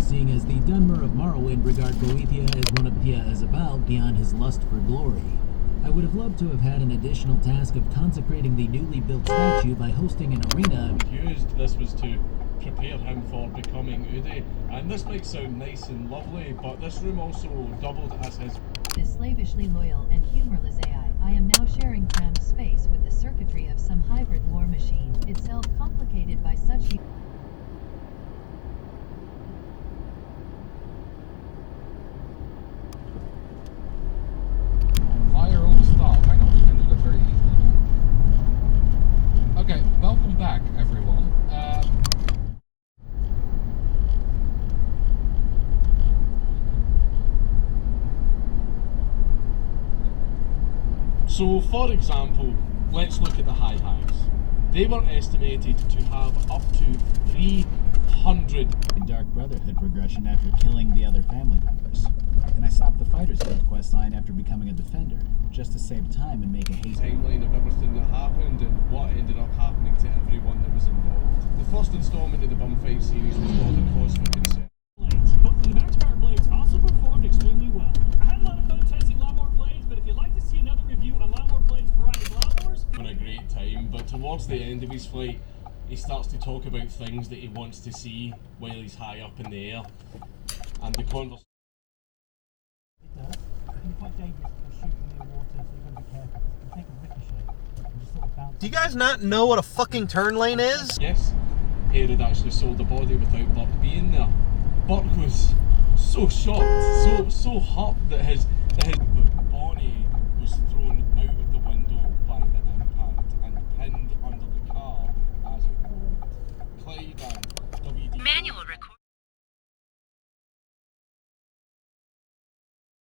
Seeing as the Dunmer of Morrowind regard Boethia as one of Thea about beyond his lust for glory. I would have loved to have had an additional task of consecrating the newly built statue by hosting an arena. This was to prepare him for becoming Udi, and this might sound nice and lovely, but this room also doubled as his... This slavishly loyal and humorless AI, I am now sharing crammed space with the circuitry of some hybrid war machine, itself complicated by such... Okay, welcome back, everyone. So, for example, let's look at the high hives. They were estimated to have up to 300 in Dark Brotherhood progression after killing the other family members. And I stopped the Fighter's Guild questline after becoming a defender, just to save time and make a haste timeline of everything that happened and what ended up happening to everyone that was involved. The first installment of the Bum Fight series was called A Cause for Concern. But the Max Power blades also performed extremely well. I had a lot of fun testing lawnmower blades, but if you'd like to see another review on lawnmower blades for riding lawnmowers... Having a great time, but towards the end of his flight, he starts to talk about things that he wants to see while he's high up in the air. And the conversation... Do you guys not know what a fucking turn lane is? Yes, Hare had actually sold the body without Burke being there. Burke was so shocked, so hurt that his Bonnie was thrown out of the window by the impact and pinned under the car as it rolled. Clyde and WD... Manual